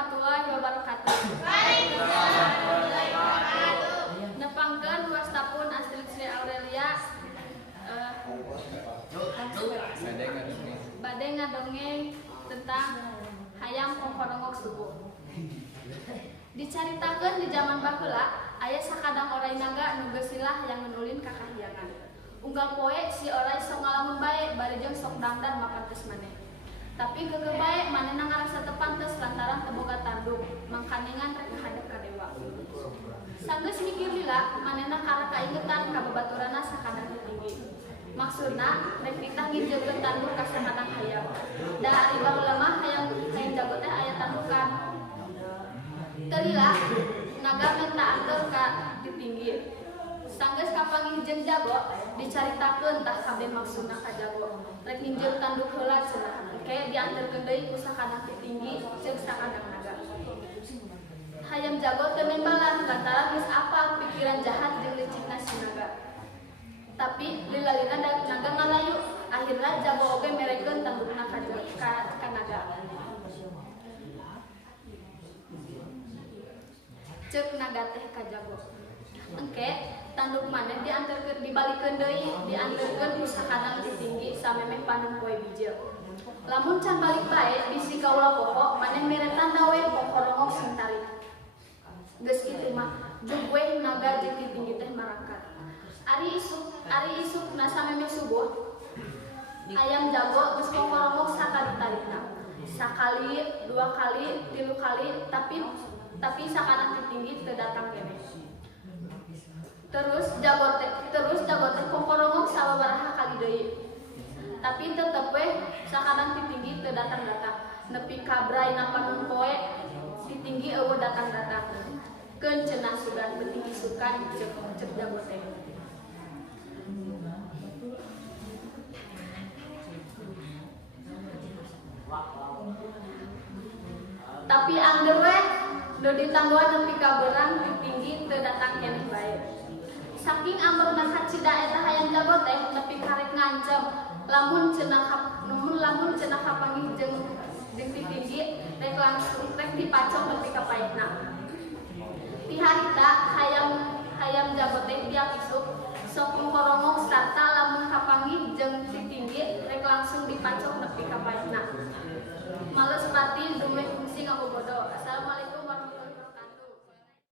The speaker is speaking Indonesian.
warahmatullahi wabarakatuh. Nepangkeun wastapun Astrid Sri Aurelia bade ngadongeng tentang hayam pongkorongok subuh. Dicaritakeun di zaman baheula aya sakadang orai naga nu geus silah yang nulin ka kahyangan. Unggal poe si orai sok ngalamun bae bari jeung sok dangdan mapantes maneh. Tapi geugeuh bae manehna ngarasa teu pantes lantaran teu boga tanduk, mangkaningan rek ngadep ka dewa. Sanggeus mikir lila, manehna kara kaingetan ka babaturanna sakadang tinggi. Maksudna rek ditah ngijeukeun tanduk ka sakadang hayam. Da ari baheula mah hayang jago teh aya tandukan. Teu lila, naga minta angkel ka ditinggi. Sanggeus kapanggih jeung jago, dicaritakeun tah kabeh maksudna ka jago. Rek nginjeun tanduk heula cenah. Kayak diantarkeun deui ku sakadang tinggi jeung sakadang naga. Hayam jago teu nembalan lantaran geus apal pikiran jahat jeung licikna si naga. Tapi lilalina naga ngalayu, akhirna jago oge merekeun tandukna ka naga. Ceuk naga teh ka jago. Engke tanduk maneh diantarkeun dibalikeun deui, diantarkeun ku sakadang tinggi samemeh panen poe bijil. Lamun can balik bae bisi kaula poho maneh mere tanda we pongkorongok sing tarik. Geus kitu mah jugwe naga jeung tinggi teh marangkat. Ari isuk na samemeh subuh ayam jago geus pongkorongok sakali tarikna. Sakali, dua kali, tilu kali tapi sakadang tinggi teu datang keneh. Terus jago teh pongkorongok sababaraha kali deui. Tapi tetep we sakadang tinggi teu datang-datang. Nepi kabrai na panen poe tinggi eueuh datang-datang. Keun cenah sugan betinggi sukan cek jago teh. Tapi angger we nu ditangguan nepi ka beurang tinggi teu datang keneh bae. Saking amruna kacida eta hayam jago teh nepi karek ngancem lamun cenah kapanggih jeung tinggi rek langsung rek dipacok nepi ka paehna. Ti harita hayam jago teh biak isuk sok pongkorongok sarta lamun kapanggih jeung tinggi rek langsung dipacok nepi ka paehna. Males pati dumeh fungsi ngabobodo. Assalamualaikum.